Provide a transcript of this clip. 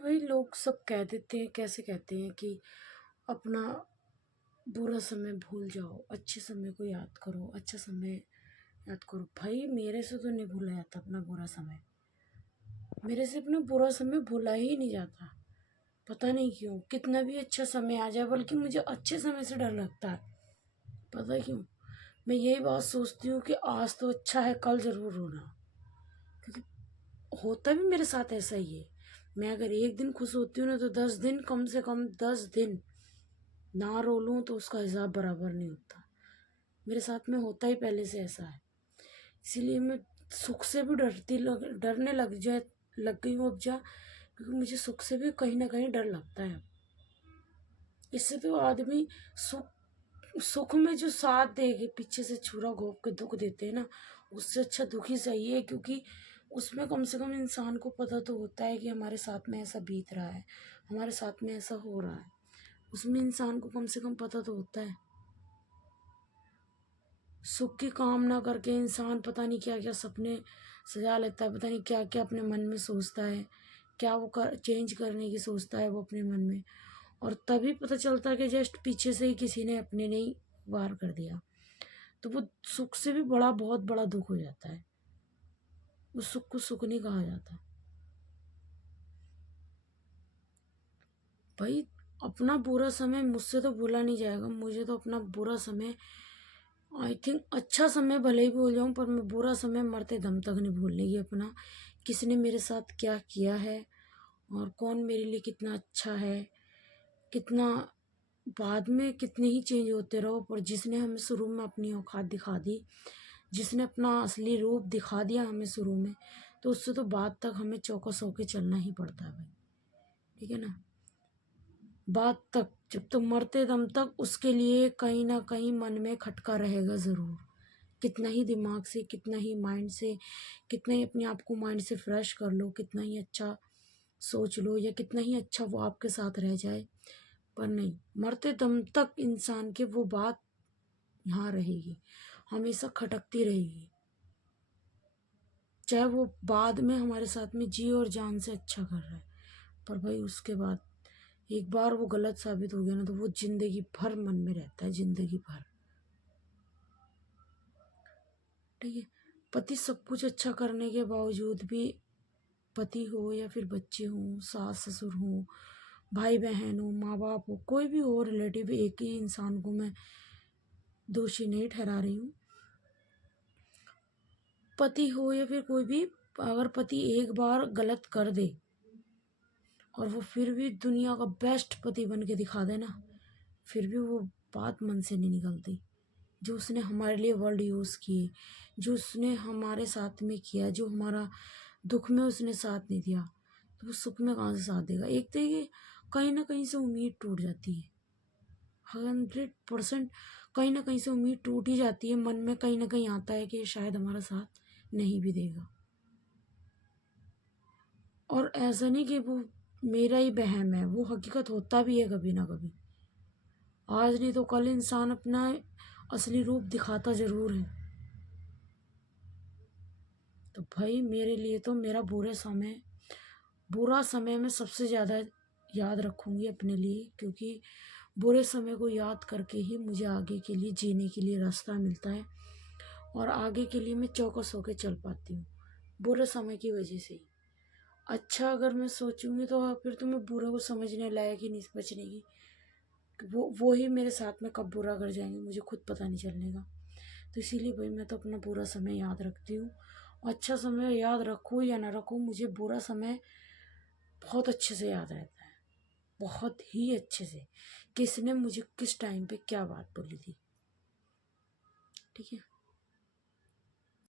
भाई लोग सब कह देते हैं, कैसे कहते हैं कि अपना बुरा समय भूल जाओ, अच्छे समय को याद करो, अच्छा समय याद करो। भाई मेरे से तो नहीं भूला जाता अपना बुरा समय। मेरे से अपना बुरा समय भूला ही नहीं जाता। पता नहीं क्यों, कितना भी अच्छा समय आ जाए, बल्कि मुझे अच्छे समय से डर लगता है। पता है क्यों? मैं यही बात सोचती हूँ कि आज तो अच्छा है, कल जरूर रोना। क्योंकि होता भी मेरे साथ ऐसा ही है। मैं अगर एक दिन खुश होती हूँ ना, तो 10 दिन, कम से कम 10 दिन ना रो लूँ तो उसका हिसाब बराबर नहीं होता। मेरे साथ में होता ही पहले से ऐसा है। इसीलिए मैं सुख से भी डरने लग गई हूँ अब जा। क्योंकि मुझे सुख से भी कहीं ना कहीं डर लगता है। इससे तो आदमी सुख सुख में जो साथ देके पीछे से छुरा घोंप के दुख देते हैं ना, उससे अच्छा दुख ही सही है। क्योंकि उसमें कम से कम इंसान को पता तो होता है कि हमारे साथ में ऐसा बीत रहा है, हमारे साथ में ऐसा हो रहा है। उसमें इंसान को कम से कम पता तो होता है। सुख की कामना करके इंसान पता नहीं क्या क्या सपने सजा लेता है, पता नहीं क्या क्या अपने मन में सोचता है, क्या वो चेंज करने की सोचता है वो अपने मन में। और तभी पता चलता है कि जस्ट पीछे से ही किसी ने अपने ने ही वार कर दिया। तो वो सुख से भी बड़ा, बहुत बड़ा दुख हो जाता है। उस सुख को सुख नहीं कहा जाता। भाई अपना बुरा समय मुझसे तो भूला नहीं जाएगा। मुझे तो अपना बुरा समय, आई थिंक अच्छा समय भले ही भूल जाऊं, पर मैं बुरा समय मरते दम तक नहीं भूलने की अपना। किसने मेरे साथ क्या किया है और कौन मेरे लिए कितना अच्छा है, कितना बाद में कितने ही चेंज होते रहो, पर जिसने हमें शुरू में अपनी औकात दिखा दी, जिसने अपना असली रूप दिखा दिया हमें शुरू में, तो उससे तो बाद तक हमें चौकस होके चलना ही पड़ता है भाई। ठीक है ना? बाद तक, जब तक मरते दम तक उसके लिए कहीं ना कहीं मन में खटका रहेगा ज़रूर। कितना ही दिमाग से, कितना ही माइंड से, कितना ही अपने आप को माइंड से फ्रेश कर लो, कितना ही अच्छा सोच लो, या कितना ही अच्छा वो आपके साथ रह जाए, पर नहीं, मरते दम तक इंसान के वो बात यहाँ रहेगी, हमेशा खटकती रहेगी। चाहे वो बाद में हमारे साथ में जी और जान से अच्छा कर रहा है, पर भाई उसके बाद एक बार वो गलत साबित हो गया ना, तो वो जिंदगी भर मन में रहता है, जिंदगी भर। ठीक है? पति सब कुछ अच्छा करने के बावजूद भी, पति हो या फिर बच्चे हो, सास ससुर हो, भाई बहन हो, माँ बाप हो, कोई भी हो रिलेटिव, एक ही इंसान को मैं दोषी नहीं ठहरा रही हूँ। पति हो या फिर कोई भी, अगर पति एक बार गलत कर दे और वो फिर भी दुनिया का बेस्ट पति बन के दिखा दे ना, फिर भी वो बात मन से नहीं निकलती। जो उसने हमारे लिए वर्ड यूज़ किए, जो उसने हमारे साथ में किया, जो हमारा दुख में उसने साथ नहीं दिया, तो वो सुख में कहाँ से साथ देगा? एक तो ये कहीं ना कहीं से उम्मीद टूट जाती है। 100% कहीं ना कहीं से उम्मीद टूट ही जाती है। मन में कहीं ना कहीं आता है कि शायद हमारा साथ नहीं भी देगा। और ऐसा नहीं कि वो मेरा ही वहम है, वो हकीकत होता भी है कभी ना कभी। आज नहीं तो कल इंसान अपना असली रूप दिखाता जरूर है। तो भाई मेरे लिए तो मेरा बुरा समय मैं सबसे ज़्यादा याद रखूंगी अपने लिए। क्योंकि बुरे समय को याद करके ही मुझे आगे के लिए जीने के लिए रास्ता मिलता है, और आगे के लिए मैं चौकस होकर चल पाती हूँ बुरे समय की वजह से ही। अच्छा अगर मैं सोचूंगी तो फिर तो मैं बुरे को समझने लायक ही नहीं बचने की। वो ही मेरे साथ में कब बुरा कर जाएंगे मुझे खुद पता नहीं चलने का। तो इसीलिए भाई मैं तो अपना बुरा समय याद रखती हूँ। अच्छा समय याद रखूँ या ना रखूँ, मुझे बुरा समय बहुत अच्छे से याद रहता है, बहुत ही अच्छे से, किसने मुझे किस टाइम पे क्या बात बोली थी। ठीक है?